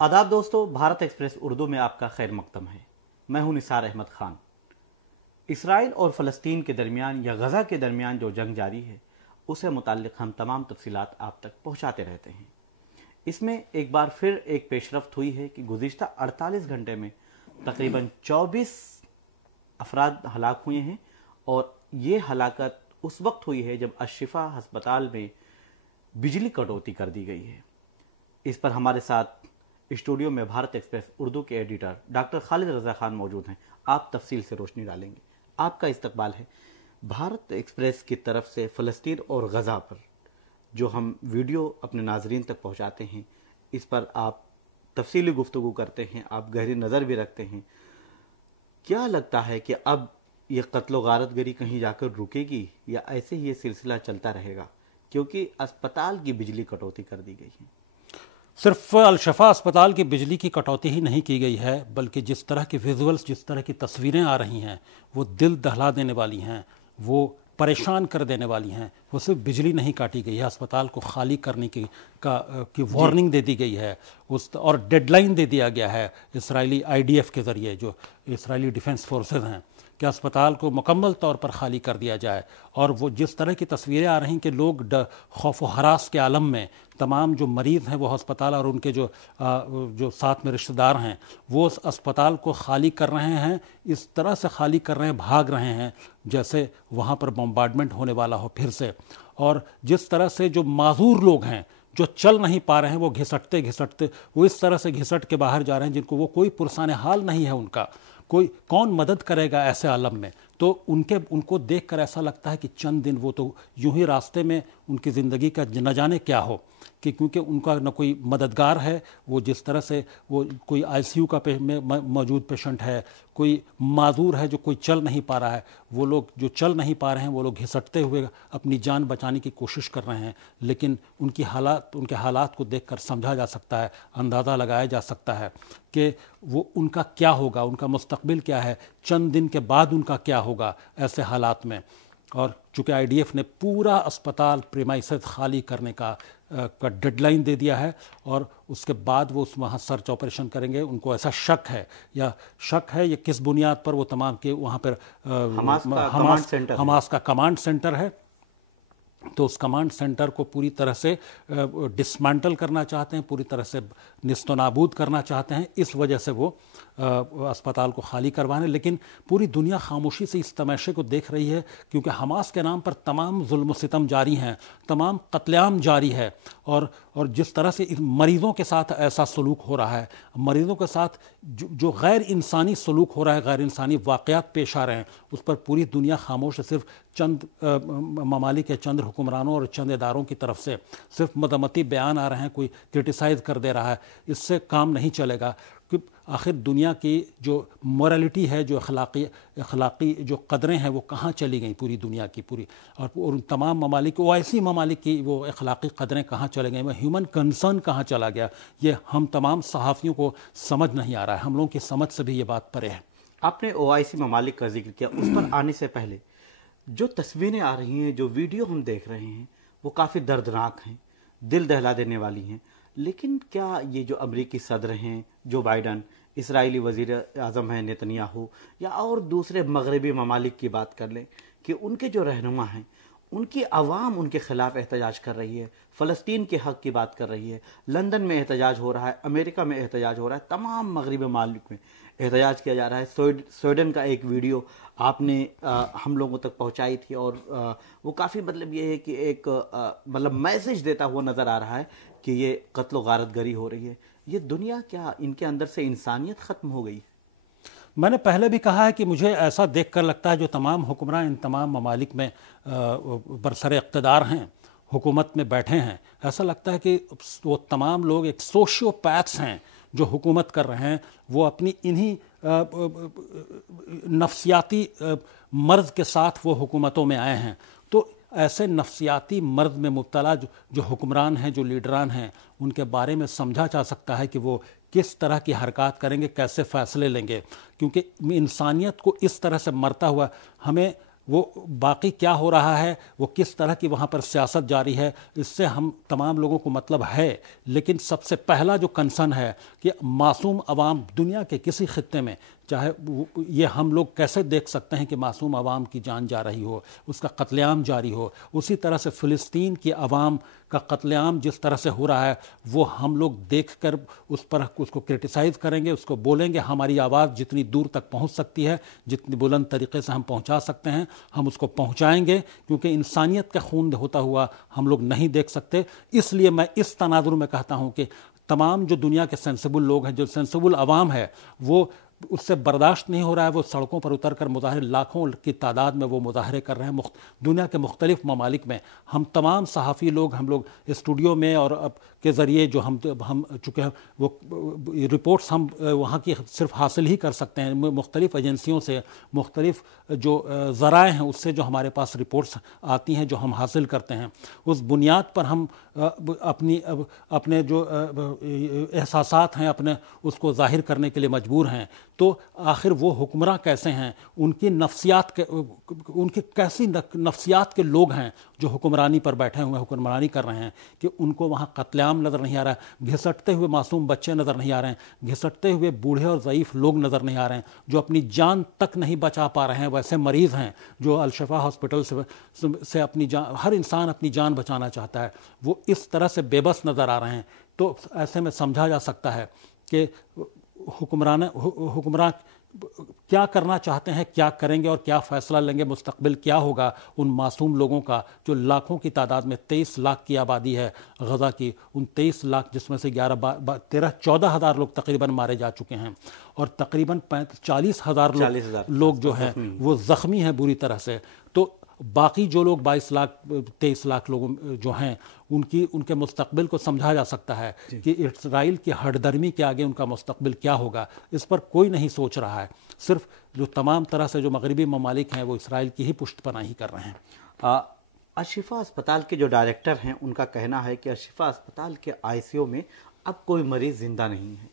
आदाब दोस्तों, भारत एक्सप्रेस उर्दू में आपका खैर मकदम है। मैं हूं निसार अहमद खान। इसराइल और फ़लस्तीन के दरमियान या गज़ा के दरमियान जो जंग जारी है उससे मुताल्लिक़ हम तमाम तफसीलात आप तक पहुंचाते रहते हैं। इसमें एक बार फिर एक पेशरफ्त हुई है कि गुज़िश्ता 48 घंटे में तकरीबन 24 अफराद हलाक हुए हैं और ये हलाकत उस वक्त हुई है जब अशिफा हस्पताल में बिजली कटौती कर दी गई है। इस पर हमारे साथ स्टूडियो में भारत एक्सप्रेस उर्दू के एडिटर डॉक्टर खालिद रज़ा खान मौजूद हैं। आप तफसील से रोशनी डालेंगे। आपका इस्तकबाल है। भारत एक्सप्रेस की तरफ से फ़लस्तीन और गज़ा पर जो हम वीडियो अपने नाजरीन तक पहुंचाते हैं, इस पर आप तफसीली गुफ्तगू करते हैं, आप गहरी नज़र भी रखते हैं। क्या लगता है कि अब ये कत्ल गारतगरी कहीं जाकर रुकेगी या ऐसे ही ये सिलसिला चलता रहेगा, क्योंकि अस्पताल की बिजली कटौती कर दी गई है? सिर्फ अल-शफा अस्पताल की बिजली की कटौती ही नहीं की गई है, बल्कि जिस तरह की विजुअल्स, जिस तरह की तस्वीरें आ रही हैं वो दिल दहला देने वाली हैं, वो परेशान कर देने वाली हैं। वो सिर्फ बिजली नहीं काटी गई है, अस्पताल को खाली करने की वार्निंग दे दी गई है और डेडलाइन दे दिया गया है इसराइली IDF के ज़रिए, जो इसराइली डिफेंस फोर्सेस हैं, कि अस्पताल को मुकम्मल तौर पर खाली कर दिया जाए। और वो जिस तरह की तस्वीरें आ रही हैं कि लोग खौफ व हरास के आलम में, तमाम जो मरीज़ हैं वो अस्पताल और उनके जो साथ में रिश्तेदार हैं वो उस अस्पताल को खाली कर रहे हैं, इस तरह से खाली कर रहे हैं, भाग रहे हैं जैसे वहाँ पर बम्बार्डमेंट होने वाला हो फिर से। और जिस तरह से जो माजूर लोग हैं जो चल नहीं पा रहे हैं, वो घिसटते घिसटते वो इस तरह से घिसट के बाहर जा रहे हैं जिनको वो कोई पुरसाने हाल नहीं है, उनका कौन मदद करेगा ऐसे आलम में। तो उनको देखकर ऐसा लगता है कि चंद दिन वो तो यूं ही रास्ते में उनकी ज़िंदगी का न जाने क्या हो, कि क्योंकि उनका न कोई मददगार है। वो जिस तरह से वो कोई ICU का मौजूद पेशेंट है, कोई माजूर है जो कोई चल नहीं पा रहा है, वो लोग जो चल नहीं पा रहे हैं वो लोग घिसटते हुए अपनी जान बचाने की कोशिश कर रहे हैं। लेकिन उनके हालात को देखकर समझा जा सकता है, अंदाज़ा लगाया जा सकता है कि वो उनका क्या होगा, उनका मुस्तकबिल क्या है, चंद दिन के बाद उनका क्या होगा ऐसे हालात में। और चूँकि IDF ने पूरा अस्पताल प्रीमाइसेस खाली करने का डेडलाइन दे दिया है और उसके बाद वो वहाँ सर्च ऑपरेशन करेंगे। उनको ऐसा शक है ये किस बुनियाद पर वो तमाम के वहाँ पर हमास का कमांड सेंटर है, तो उस कमांड सेंटर को पूरी तरह से डिसमेंटल करना चाहते हैं, पूरी तरह से निस्तनाबूद करना चाहते हैं। इस वजह से वो अस्पताल को खाली करवाने। लेकिन पूरी दुनिया खामोशी से इस तमाशे को देख रही है, क्योंकि हमास के नाम पर तमाम जुल्म सितम जारी हैं, तमाम कत्लेआम जारी है। और जिस तरह से मरीज़ों के साथ ऐसा सलूक हो रहा है, मरीज़ों के साथ जो गैर इंसानी सलूक हो रहा है, गैर इंसानी वाक़यात पेश आ रहे हैं, उस पर पूरी दुनिया खामोश है। सिर्फ चंद ममालिक या चंद हुक्मरानों और चंद इदारों की तरफ से सिर्फ मदमती बयान आ रहे हैं, कोई क्रिटिसाइज़ कर दे रहा है, इससे काम नहीं चलेगा। कि आखिर दुनिया की जो मोरालिटी है, जो अखलाक़ी जो कदरें हैं, वो कहाँ चली गई पूरी दुनिया की पूरी, और उन तमाम ममालिक OIC ममालिक की वो अखलाक़ी कदरें कहाँ चले गई, वो ह्यूमन कंसर्न कहाँ चला गया, ये हम तमाम सहाफ़ियों को समझ नहीं आ रहा है। हम लोगों की समझ से भी ये बात परे है। आपने OIC ममालिक का जिक्र किया, उस पर आने से पहले जो तस्वीरें आ रही हैं, जो वीडियो हम देख रहे हैं, वो काफ़ी दर्दनाक हैं, दिल दहला देने वाली हैं। लेकिन क्या ये जो अमरीकी सदर हैं जो बाइडन, इसराइली वज़ीर आज़म हैं नेतन्याहू, या और दूसरे मगरबी ममालिक की बात कर लें कि उनके जो रहनुमा हैं, उनकी आवाम उनके ख़िलाफ़ एहतजाज कर रही है, फ़लस्तीन के हक़ की बात कर रही है, लंदन में एहतजाज हो रहा है, अमेरिका में एहतजाज हो रहा है, तमाम मगरबी ममालिक में एहतजाज किया जा रहा है। स्वीडन का एक वीडियो आपने हम लोगों तक पहुंचाई थी और वो काफ़ी मतलब ये है कि एक मतलब मैसेज देता हुआ नज़र आ रहा है कि ये कत्ल गारतगरी हो रही है। ये दुनिया, क्या इनके अंदर से इंसानियत ख़त्म हो गई? मैंने पहले भी कहा है कि मुझे ऐसा देखकर लगता है जो तमाम हुक्मरान इन तमाम ममालिक में बरसर इक़्तिदार हैं, हुकूमत में बैठे हैं, ऐसा लगता है कि वो तमाम लोग एक सोशियोपैथ्स हैं जो हुकूमत कर रहे हैं। वो अपनी इन्हीं नफ्सियाती मर्ज़ के साथ वो हुकूमतों में आए हैं। तो ऐसे नफ्सियाती मर्ज़ में मुब्तला जो हुक्मरान हैं, जो लीडरान हैं, उनके बारे में समझा जा सकता है कि वो किस तरह की हरकत करेंगे, कैसे फ़ैसले लेंगे। क्योंकि इंसानियत को इस तरह से मरता हुआ हमें وہ باقی کیا ہو رہا ہے، وہ کس طرح کی وہاں پر سیاست جاری ہے، اس سے ہم تمام لوگوں کو مطلب ہے، لیکن سب سے پہلا جو کنسرن ہے کہ معصوم عوام دنیا کے کسی خطے میں، چاہے یہ ہم لوگ کیسے دیکھ سکتے ہیں کہ معصوم عوام کی جان جا رہی ہو، اس کا قتل عام جاری ہو، اسی طرح سے فلسطین کی عوام کا قتل عام جس طرح سے ہو رہا ہے وہ ہم لوگ دیکھ کر اس کو کرٹیسائز کریں گے، اس کو بولیں گے، ہماری آواز جتنی دور تک پہنچ سکتی ہے، جتنی بلند طریقے سے ہم پہنچا سکتے ہیں ہم اس کو پہنچائیں گے، کیونکہ انسانیت کا خون ہوتا ہوا ہم لوگ نہیں دیکھ سکتے۔ اس لیے میں اس تناظر میں کہتا ہوں کہ تمام جو دنیا کے سینسیبل لوگ ہیں، جو سینسیبل عوام ہے، وہ اس سے برداشت نہیں ہو رہا ہے، وہ سڑکوں پر اتر کر مظاہرے لاکھوں کی تعداد میں وہ مظاہرے کر رہے ہیں دنیا کے مختلف ممالک میں۔ ہم تمام صحافی لوگ، ہم لوگ اسٹوڈیو میں اور کے ذریعے جو ہم چونکہ وہ رپورٹس ہم وہاں کی صرف حاصل ہی کر سکتے ہیں، مختلف ایجنسیوں سے، مختلف جو ذرائع ہیں اس سے جو ہمارے پاس رپورٹس آتی ہیں جو ہم حاصل کرتے ہیں، اس بنیاد پر ہم اپنے جو احساسات ہیں اپنے اس کو ظاہر کرنے کے لیے مجبور ہیں۔ تو آخر وہ حکمراں کیسے ہیں، ان کی کیسی نفسیات کے لوگ ہیں جو حکمرانی پر بیٹھے ہوئے حکمرانی کر رہے ہیں، کہ ان کو وہاں قتل عام نظر نہیں آ رہا ہے، گھسٹتے ہوئے معصوم بچے نظر نہیں آ رہے ہیں، گھسٹتے ہوئے بوڑھے اور ضعیف لوگ نظر نہیں آ رہے ہیں، جو اپنی جان تک نہیں بچا پا رہے ہیں، ویسے مریض ہیں جو الشفا ہاسپٹل سے اپنی جان، ہر انسان اپنی جان بچانا چاہتا ہے، وہ اس طرح سے بے بس نظر آ رہے ہیں۔ تو ایسے میں سمجھا جا سکتا ہے کہ حکمران کیا کرنا چاہتے ہیں، کیا کریں گے اور کیا فیصلہ لیں گے، مستقبل کیا ہوگا ان معصوم لوگوں کا جو لاکھوں کی تعداد میں 23 لاکھ کی آبادی ہے غزہ کی، ان 23 لاکھ جس میں سے 14 ہزار لوگ تقریباً مارے جا چکے ہیں اور تقریباً 40 ہزار لوگ جو ہیں وہ زخمی ہیں بری طرح سے۔ تو باقی جو لوگ 23 لاکھ لوگ جو ہیں ان کے مستقبل کو سمجھا جا سکتا ہے کہ اسرائیل کی ہٹ درمی کے آگے ان کا مستقبل کیا ہوگا، اس پر کوئی نہیں سوچ رہا ہے۔ صرف جو تمام طرح سے جو مغربی ممالک ہیں وہ اسرائیل کی ہی پشت پناہی کر رہے ہیں۔ الشفا اسپتال کے جو ڈائریکٹر ہیں ان کا کہنا ہے کہ الشفا اسپتال کے آئی سی یو میں اب کوئی مریض زندہ نہیں ہے،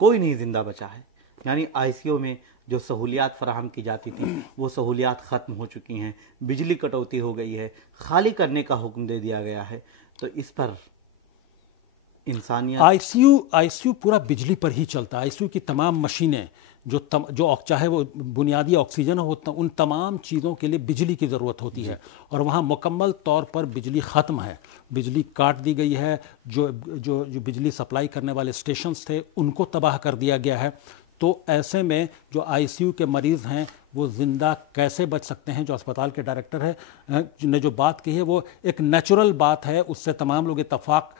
کوئی نہیں زندہ بچا ہے، یعنی آئی سی یو میں جو سہولیات فراہم کی جاتی تھی وہ سہولیات ختم ہو چکی ہیں، بجلی کٹوتی ہو گئی ہے، خالی کرنے کا حکم دے دیا گیا ہے۔ تو اس پر انسانیت آئی سی یو پورا بجلی پر ہی چلتا ہے۔ آئی سی یو کی تمام مشینیں جو چاہے وہ بنیادی آکسیجن ہو، ان تمام چیزوں کے لیے بجلی کی ضرورت ہوتی ہے، اور وہاں مکمل طور پر بجلی ختم ہے، بجلی کاٹ دی گئی ہے، جو بجلی سپلائی کرنے والے اسٹیشنز تھے ان کو تباہ کر دیا گیا ہے۔ تو ایسے میں جو آئی سی یو کے مریض ہیں وہ زندہ کیسے بچ سکتے ہیں؟ جو اسپتال کے ڈائریکٹر ہے نے جو بات کہی ہے وہ ایک نیچرل بات ہے، اس سے تمام لوگ اتفاق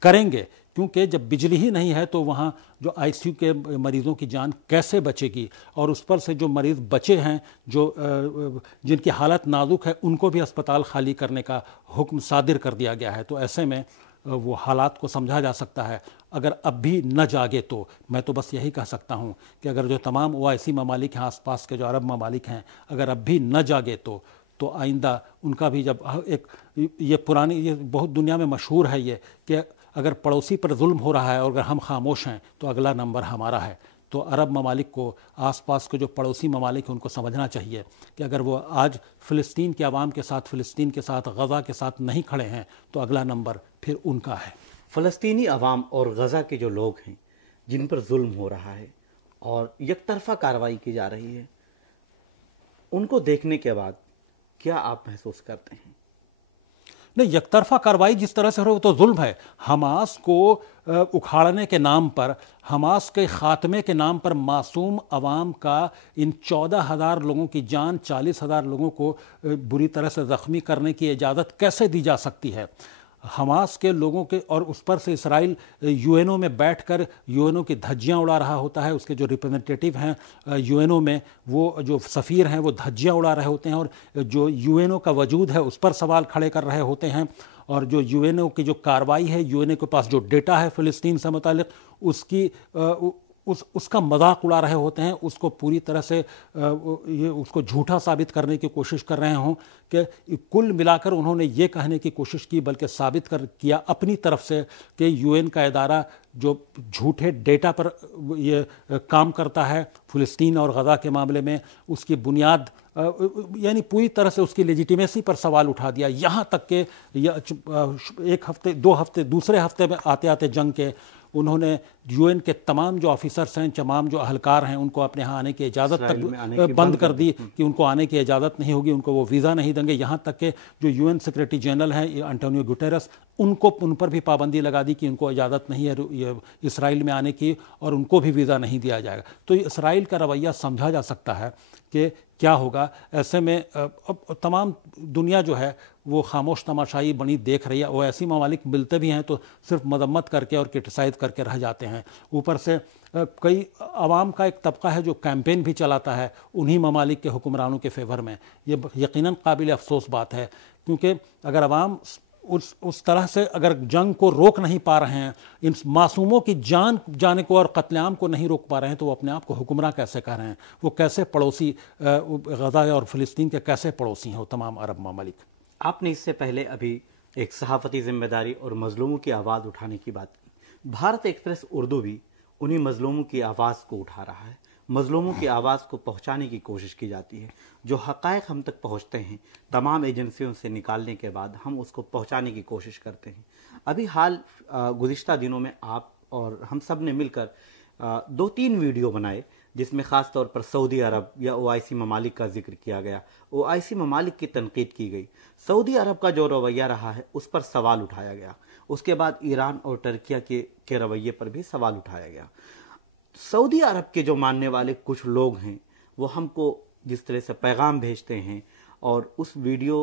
کریں گے، کیونکہ جب بجلی ہی نہیں ہے تو وہاں جو آئی سی یو کے مریضوں کی جان کیسے بچے گی؟ اور اس پر سے جو مریض بچے ہیں جن کی حالت نازک ہے ان کو بھی اسپتال خالی کرنے کا حکم صادر کر دیا گیا ہے۔ تو ایسے میں وہ حالات کو سمجھا جا سکتا ہے۔ اگر اب بھی نہ جاگے تو میں تو بس یہی کہہ سکتا ہوں کہ اگر جو تمام اوائسی ممالک ہیں، آس پاس کے جو عرب ممالک ہیں، اگر اب بھی نہ جاگے تو آئندہ ان کا بھی جب یہ بہت دنیا میں مشہور ہے یہ کہ اگر پڑوسی پر ظلم ہو رہا ہے اور اگر ہم خاموش ہیں تو اگلا نمبر ہمارا ہے۔ تو عرب ممالک کو، آس پاس کے جو پڑوسی ممالک ہیں ان کو سمجھنا چاہیے کہ اگر وہ آج فلسطین کے عوام کے ساتھ، فلسطین کے ساتھ، غزہ کے ساتھ نہیں کھڑے ہیں تو اگلا نمبر پھر ان کا ہے۔ فلسطینی عوام اور غزہ کے جو لوگ ہیں جن پر ظلم ہو رہا ہے اور یک طرفہ کارروائی کی جا رہی ہے، ان کو دیکھنے کے بعد کیا آپ محسوس کرتے ہیں؟ نہیں، یک طرفہ کارروائی جس طرح سے ہو وہ تو ظلم ہے۔ حماس کو اکھاڑنے کے نام پر، حماس کے خاتمے کے نام پر معصوم عوام کا ان 14,000 لوگوں کی جان، 40,000 لوگوں کو بری طرح سے زخمی کرنے کی اجازت کیسے دی جا سکتی ہے؟ حماس کے لوگوں کے، اور اس پر سے اسرائیل یو این او میں بیٹھ کر یو این او کی دھجیاں اڑا رہا ہوتا ہے، اس کے جو ریپرزنٹیٹیو ہیں یو این او میں، وہ جو سفیر ہیں وہ دھجیاں اڑا رہے ہوتے ہیں اور جو یو این او کا وجود ہے اس پر سوال کھڑے کر رہے ہوتے ہیں، اور جو یو این او کی جو کارروائی ہے، یو این او کے پاس جو ڈیٹا ہے فلسطین سے متعلق، اس کا مذاق اڑا رہے ہوتے ہیں، اس کو پوری طرح سے اس کو جھوٹا ثابت کرنے کی کوشش کر رہے ہوں کہ کل ملا کر انہوں نے یہ کہنے کی کوشش کی، بلکہ ثابت کیا اپنی طرف سے کہ یو این کا ادارہ جو جھوٹے ڈیٹا پر یہ کام کرتا ہے فلسطین اور غزہ کے معاملے میں، اس کی بنیاد यानी पूरी तरह से उसकी लेजिटिमेसी पर सवाल उठा दिया, यहाँ तक कि एक हफ्ते 2 हफ्ते दूसरे हफ्ते में आते आते जंग के उन्होंने यूएन के तमाम जो ऑफिसर्स हैं, तमाम जो अहलकार हैं, उनको अपने यहाँ आने की इजाज़त तक बंद कर दी कि उनको आने की इजाज़त नहीं होगी, उनको वो वीज़ा नहीं देंगे। यहाँ तक कि जो यूएन सेक्रेटरी जनरल हैं एंटोनियो गुटेरस, उन पर भी पाबंदी लगा दी कि उनको इजाज़त नहीं है इसराइल में आने की और उनको भी वीज़ा नहीं दिया जाएगा। तो इसराइल का रवैया समझा जा सकता है कि क्या होगा। ऐसे में अब तमाम दुनिया जो है वो खामोश तमाशाई बनी देख रही है। वो ऐसी ममालिक मिलते भी हैं तो सिर्फ मदम्मत करके और क्रिटिसाइज़ करके रह जाते हैं। ऊपर से कई आवाम का एक तबका है जो कैंपेन भी चलाता है उन्हीं ममालिक के हुक्मरानों के फेवर में। ये यकीनन काबिल अफसोस बात है, क्योंकि अगर आवाम उस तरह से अगर जंग को रोक नहीं पा रहे हैं, इन मासूमों की जान जाने को और कत्लेआम को नहीं रोक पा रहे हैं, तो वो अपने आप को हुक्मरान कैसे कह रहे हैं? वो कैसे पड़ोसी गज़ा और फ़िलिस्तीन के कैसे पड़ोसी हैं वो तमाम अरब ममालिक? आपने इससे पहले अभी एक सहाफ़ती जिम्मेदारी और मजलूमों की आवाज़ उठाने की बात की। भारत एक्सप्रेस उर्दू भी उन्हीं मजलूमों की आवाज़ को उठा रहा है। मजलूमों की आवाज़ को पहुंचाने की कोशिश की जाती है। जो हक़ाइक़ हम तक पहुंचते हैं तमाम एजेंसियों से निकालने के बाद हम उसको पहुंचाने की कोशिश करते हैं। अभी गुज़िश्ता दिनों में आप और हम सब ने मिलकर 2-3 वीडियो बनाए जिसमें ख़ास तौर पर सऊदी अरब या ओआईसी ममालिक का जिक्र किया गया, ओआईसी ममालिक की तनकीद की गई, सऊदी अरब का जो रवैया रहा है उस पर सवाल उठाया गया। उसके बाद ईरान और टर्किया के रवैये पर भी सवाल उठाया गया। सऊदी अरब के जो मानने वाले कुछ लोग हैं वो हमको जिस तरह से पैगाम भेजते हैं और उस वीडियो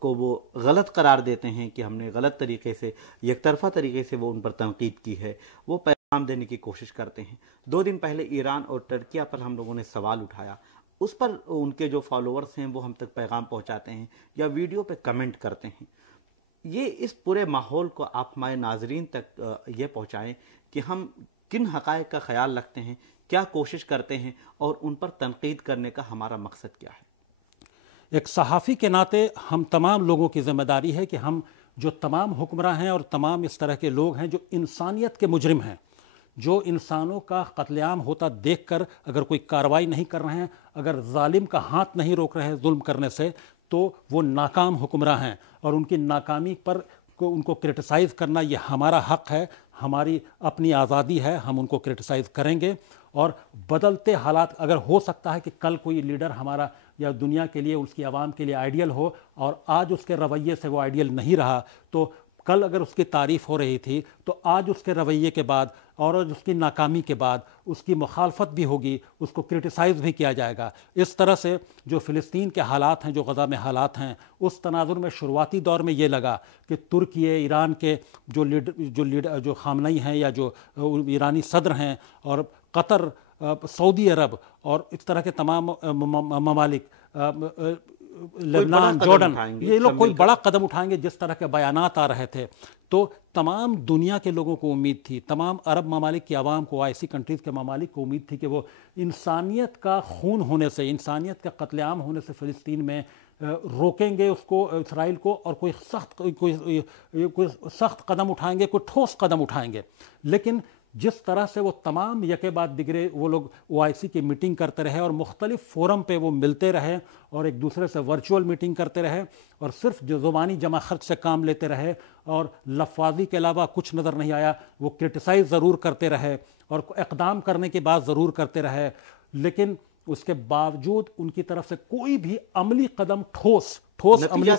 को वो गलत करार देते हैं कि हमने गलत तरीके से, एकतरफा तरीके से वो उन पर तनकीद की है, वो पैगाम देने की कोशिश करते हैं। 2 दिन पहले ईरान और टर्किया पर हम लोगों ने सवाल उठाया, उस पर उनके जो फॉलोअर्स हैं वो हम तक पैगाम पहुंचाते हैं या वीडियो पे कमेंट करते हैं। ये इस पूरे माहौल को आप हमारे नाजरीन तक ये पहुंचाएं कि हम किन हक़ाइक़ का ख्याल रखते हैं, क्या कोशिश करते हैं और उन पर तनकीद करने का हमारा मकसद क्या है। एक सहाफ़ी के नाते हम तमाम लोगों की ज़िम्मेदारी है कि हम जो तमाम हुक्मरान हैं और तमाम इस तरह के लोग हैं जो इंसानियत के मुजरिम हैं, जो इंसानों का कत्लेआम होता देखकर अगर कोई कार्रवाई नहीं कर रहे हैं, अगर जालिम का हाथ नहीं रोक रहे हैं जुल्म करने से, तो वो नाकाम हुक्मरान हैं और उनकी नाकामी पर उनको क्रिटिसाइज़ करना ये हमारा हक़ है, हमारी अपनी आज़ादी है, हम उनको क्रिटिसाइज़ करेंगे। और बदलते हालात, अगर हो सकता है कि कल कोई लीडर हमारा या दुनिया के लिए, उसकी आवाम के लिए आइडियल हो और आज उसके रवैये से वो आइडियल नहीं रहा, तो कल अगर उसकी तारीफ़ हो रही थी तो आज उसके रवैये के बाद और उसकी नाकामी के बाद उसकी मुखालफत भी होगी, उसको क्रिटिसाइज़ भी किया जाएगा। इस तरह से जो फ़िलिस्तीन के हालात हैं, जो गज़ा में हालात हैं, उस तनाज़ुर में शुरुआती दौर में ये लगा कि तुर्की, ईरान के जो खामनई हैं या जो ईरानी सदर हैं और कतर, सऊदी अरब और इस तरह के तमाम ममालिक, लेबनान, जॉर्डन, ये लोग कोई बड़ा कदम उठाएंगे जिस तरह के बयानात आ रहे थे। तो तमाम दुनिया के लोगों को उम्मीद थी, तमाम अरब ममालिक की आवाम को, ओआईसी कंट्रीज़ के ममालिक को उम्मीद थी कि वो इंसानियत का खून होने से, इंसानियत का कत्लेआम होने से फ़िलिस्तीन में रोकेंगे उसको, इसराइल को, और कोई सख्त कदम उठाएंगे, कोई ठोस कदम उठाएंगे। लेकिन जिस तरह से वो तमाम यके बाद दिगरे वो लोग ओआईसी की मीटिंग करते रहे और मुख्तलिफ फोरम पे वो मिलते रहे और एक दूसरे से वर्चुअल मीटिंग करते रहे और सिर्फ जो ज़ुबानी जमा खर्च से काम लेते रहे और लफाजी के अलावा कुछ नज़र नहीं आया, वो क्रिटिसाइज़ ज़रूर करते रहे और इक़दाम करने की बात ज़रूर करते रहे, लेकिन उसके बावजूद उनकी तरफ से कोई भी अमली कदम, ठोस अमली,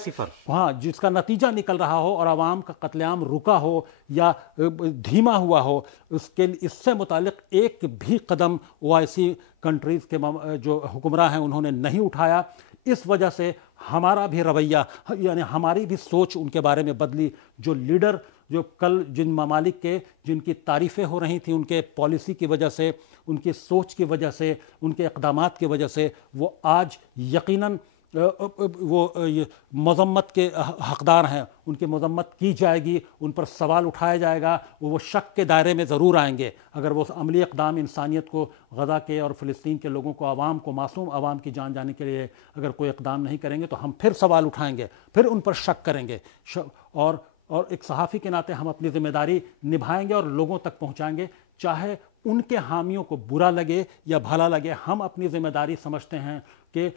हाँ, जिसका नतीजा निकल रहा हो और आवाम का कत्लेआम रुका हो या धीमा हुआ हो, इससे मुतालिक एक भी कदम ओआईसी कंट्रीज़ के जो हुक्मरान हैं उन्होंने नहीं उठाया। इस वजह से हमारा भी रवैया, यानी हमारी भी सोच उनके बारे में बदली। जो लीडर, जो कल जिन ममालिक के जिनकी तारीफ़ें हो रही थी उनके पॉलिसी की वजह से, उनकी सोच की वजह से, उनके इक़दामात की वजह से, वो आज यकीनन वो मज़म्मत के हक़दार हैं, उनकी मज़म्मत की जाएगी, उन पर सवाल उठाया जाएगा, वो शक के दायरे में ज़रूर आएंगे अगर वो अमली इक़दाम इंसानियत को, गज़ा के और फ़िलिस्तीन के लोगों को, आवाम को, मासूम आवाम की जान जाने के लिए अगर कोई इक़दाम नहीं करेंगे तो हम फिर सवाल उठाएंगे, फिर उन पर शक करेंगे और एक सहाफ़ी के नाते हम अपनी ज़िम्मेदारी निभाएंगे और लोगों तक पहुँचाएंगे, चाहे उनके हामियों को बुरा लगे या भला लगे। हम अपनी ज़िम्मेदारी समझते हैं कि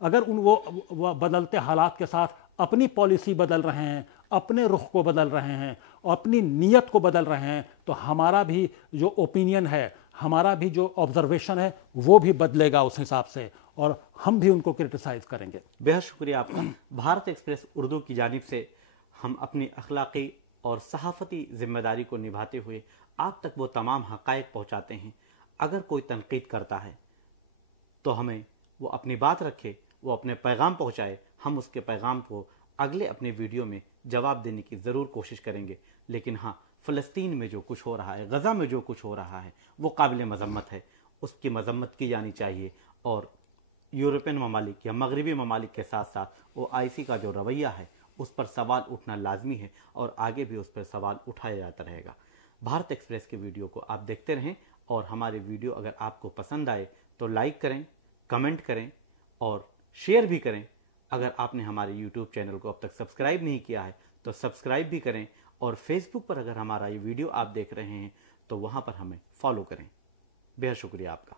अगर वो बदलते हालात के साथ अपनी पॉलिसी बदल रहे हैं, अपने रुख को बदल रहे हैं और अपनी नीयत को बदल रहे हैं, तो हमारा भी जो ओपिनियन है, हमारा भी जो ऑब्जर्वेशन है, वो भी बदलेगा उस हिसाब से, और हम भी उनको क्रिटिसाइज करेंगे। बेहद शुक्रिया आपका। भारत एक्सप्रेस उर्दू की जानिब से हम अपनी अखलाकी और सहाफ़ती जिम्मेदारी को निभाते हुए आप तक वो तमाम हक़ाइक़ पहुँचाते हैं। अगर कोई तनकीद करता है तो हमें वो अपनी बात रखे, वो अपने पैगाम पहुँचाए, हम उसके पैगाम को अगले अपने वीडियो में जवाब देने की ज़रूर कोशिश करेंगे। लेकिन हाँ, फ़लस्तीन में जो कुछ हो रहा है, गज़ा में जो कुछ हो रहा है, वो काबिल मज़म्मत है, उसकी मज़म्मत की जानी चाहिए। और यूरोपियन ममालिक या मगरबी ममालिक के साथ साथ OIC का जो रवैया है, उस पर सवाल उठना लाजमी है और आगे भी उस पर सवाल उठाया जाता रहेगा। भारत एक्सप्रेस के वीडियो को आप देखते रहें और हमारे वीडियो अगर आपको पसंद आए तो लाइक करें, कमेंट करें और शेयर भी करें। अगर आपने हमारे YouTube चैनल को अब तक सब्सक्राइब नहीं किया है तो सब्सक्राइब भी करें, और फेसबुक पर अगर हमारा ये वीडियो आप देख रहे हैं तो वहाँ पर हमें फॉलो करें। बेहद शुक्रिया आपका।